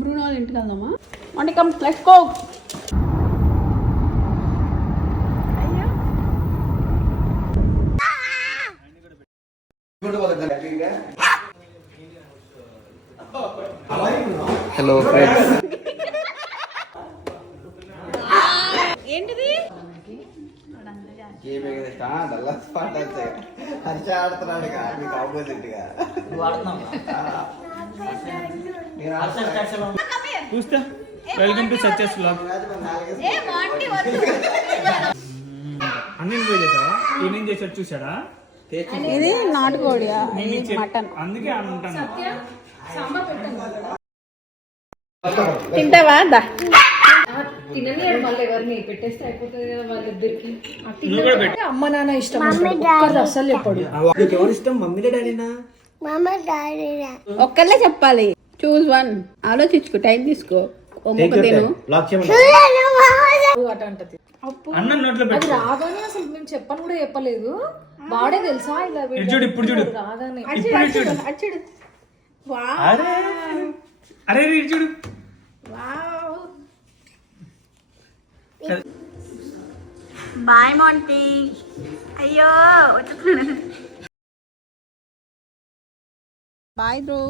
Bruno వాళ్ళ ఇంటికి వెళ్దామా? అంటే come let's go. Hello friends. ఏంటిది? చూస్తా. Welcome to success vlog. అన్ని పోయి చేసావా? ఈయనేం చేశాడు చూసాడా? ఇది నాటుకోడియా? మటన్. అందుకే అనుకుంటాను. తింటావా? దా తినని మళ్ళీ ఎవరిని పెట్టేస్తే అయిపోతుంది కదా వాళ్ళిద్దరికి. నువ్వు కూడా పెట్టు. అమ్మ నాన్న ఇష్టం ఒక్కరిది అస్సలు చెప్పడు. ఎవరు ఇష్టం? మమ్మీ డాడీనా? ఒక్కర్లే చెప్పాలి. Choose one. ఆలోచించుకో, టైం తీసుకో. తిను. అట అంటది. అన్నం నోట్లో అది పెట్టు. రాగానే అసలు మేము చెప్పని కూడా చెప్పలేదు. వాడే తెలుసా ఇలా ఇటు చూడు, ఇప్పుడు చూడు. రాగానే ఇప్పుడు చూడు. అచ్చుడు. అరే అరే ఇటు చూడు. Bye Monty. అయ్యో వచ్చేస్తున్నాను. Bye bro.